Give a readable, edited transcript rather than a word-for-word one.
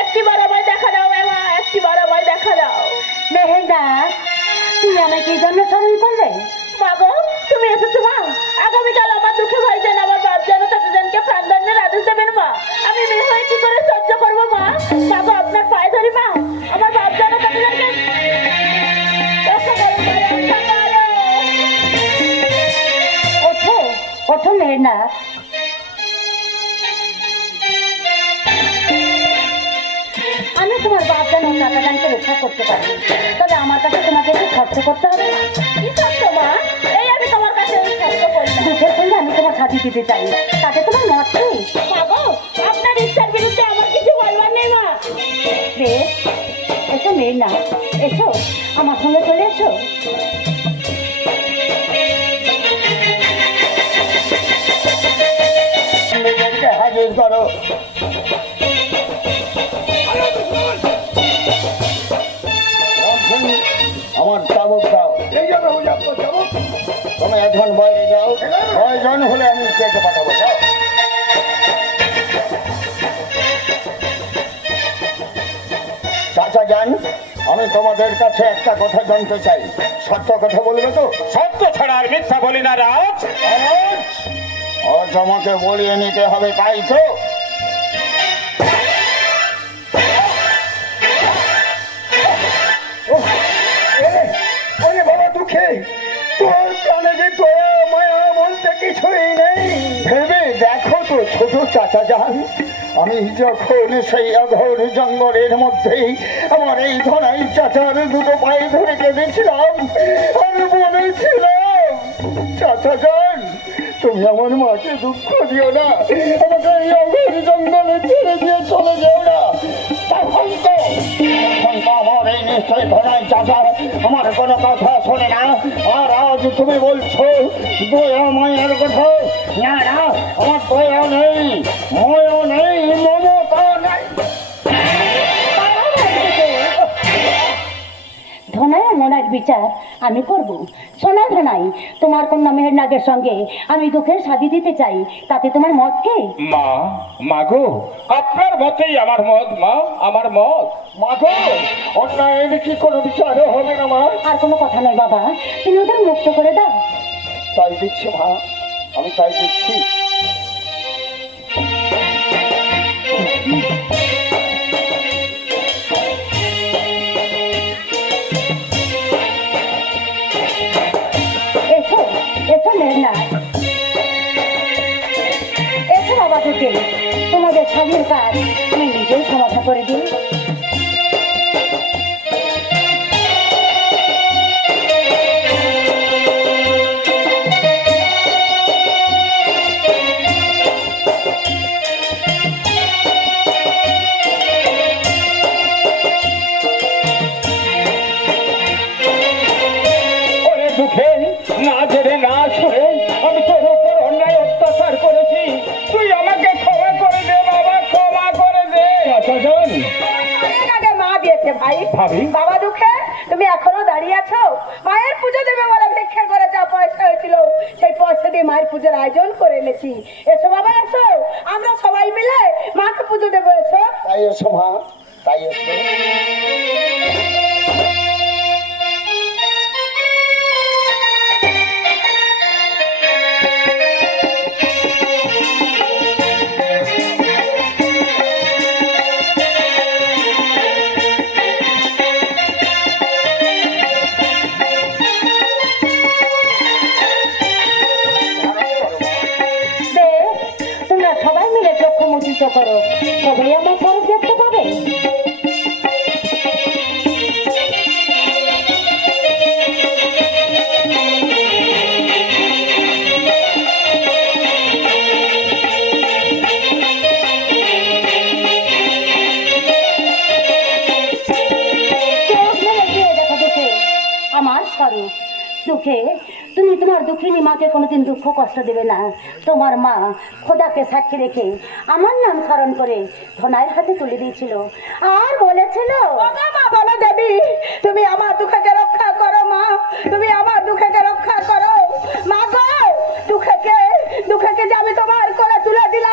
একটিবার আমায় দেখা দাও মা, একটিবার আমায় দেখা দাও। মেহেন্দা, তুই আমাকে এই জন্য স্মরণ করলে? মা গো, তুমি এসেছো মা। আগামীকাল আমার দুঃখে ভাইজান আমার বাপ যেন চাচাজানকে প্রাণদণ্ডের আদেশ দেবেন মা। আমি মেয়ে হয়ে কি করে সহ্য করবো মা? মা গো, আপনার পায়ে ধরি মা, আমার বাপ যেন চাচাজানকে রক্ষা করো মা, রক্ষা করো। ওঠো, ওঠো মেহেন্দা। আমি তোমার বাপ যেন চাচাজানকে রক্ষা করতে পারি, তবে আমার কাছে তোমাকে একটু খরচ করতে হবে না? কি সত্য মা? এই আমি তোমার কাছে ওই সত্য বললাম। দুঃখের সঙ্গে আমি তোমার সাথে দিতে চাই, তাতে তোমার মত নেই? মা গো, আপনার ইচ্ছার বিরুদ্ধে আমার কিছু বলবার নেই মা। বেশ, এসো মেহেন্দা, এসো আমার সঙ্গে চলে এসো। হাজির করো। আমার চাবক দাও। তুমি এখন বাইরে যাও, প্রয়োজন হলে আমি পেটে পাঠাবো। যাও। চাচা যান, আমি তোমাদের কাছে একটা কথা জানতে চাই, সত্য কথা বলবে তো? সত্য ছাড়া আর মিথ্যা বলি না রাজ। আজ আমাকে বলিয়ে নিতে হবে, তাই তো? বাবা দুঃখে তোর প্রাণে যে দয়া মায়া বলতে কিছুই নেই, ভেবে দেখো তো ছোট চাচা যান, আমি যখন সেই অঘোর জঙ্গলের মধ্যেই আমার এই ধরাই চাচার দুটো পায়ে ধরে কেঁদেছিলাম আর বলেছিলাম, চাচা যান তুমি আমার মাকে দুঃখ দিও না, আমাকে এই অঘোর জঙ্গলে ছেড়ে দিয়ে চলে যেও না। তখন তো আমার এই নিশ্চয় ধরাই চাচা আমার কোনো কথা শোনে না। আর আজ তুমি বলছো দয়া মায়ের কথা। না না, আমার দয়া নেই, ময়ও নেই, মমতা নেই। ধনাই মনের বিচার আমি করব। সোনা ধনাই, তোমার কন্যা মেহেরনাগের সঙ্গে আমি দুঃখের শাদি দিতে চাই, তাতে তোমার মত কে? মা, মাগো, আপনার মতেই আমার মত মা, আমার মত। মাগো, অন্যায়ের কি কোনো বিচার হবে না মা? আর কোনো কথা নয় বাবা, তুমি ওদের মুক্ত করে দাও। তাই দিচ্ছি মা, আমি তাই দিচ্ছি। এসো, এসো মেহেরনা, এসো বাবা থেকে, তোমাদের স্বামীর কাজ আমি নিজেই সমাধা করে দিই। ওরে দুঃখে না জেনে না শুনে আমি তোর উপর অন্যায় অত্যাচার করেছি, তুই আমাকে ক্ষমা করে দে বাবা, ক্ষমা করে দে। চাচা যান, অনেক আগে মা দিয়েছে ভাই। ভাবি। বাবা দুঃখে তুমি এখনো দাঁড়িয়ে আছো? মায়ের পুজো দেবে বলে ভিক্ষা করে যা পয়সা হয়েছিল সেই পয়সা দিয়ে মায়ের পুজোর আয়োজন করে এনেছি। এসো বাবা, এসো, আমরা সবাই মিলে মাকে পুজো দেবো। এসো। তাই এসো মা, তাই এসো। তোমরা সবাই মিলে লক্ষ্য মোচিত করো, সবাই আমার খরচ দেখতে পাবে। আমার স্বরূপ দুঃখে, তুমি তোমার দুঃখিনী মাকে কোনোদিন দুঃখ কষ্ট দেবে না। তোমার মা খোদাকে সাক্ষী রেখে আমার নাম স্মরণ করে ধনাইয়ের হাতে তুলে দিয়েছিল আর বলেছিল, মা বলো দেবী, তুমি আমার দুঃখকে রক্ষা করো মা, তুমি আমার দুঃখকে রক্ষা করো মা গো। দুঃখকে যে আমি তোমার কোলে তুলে দিলাম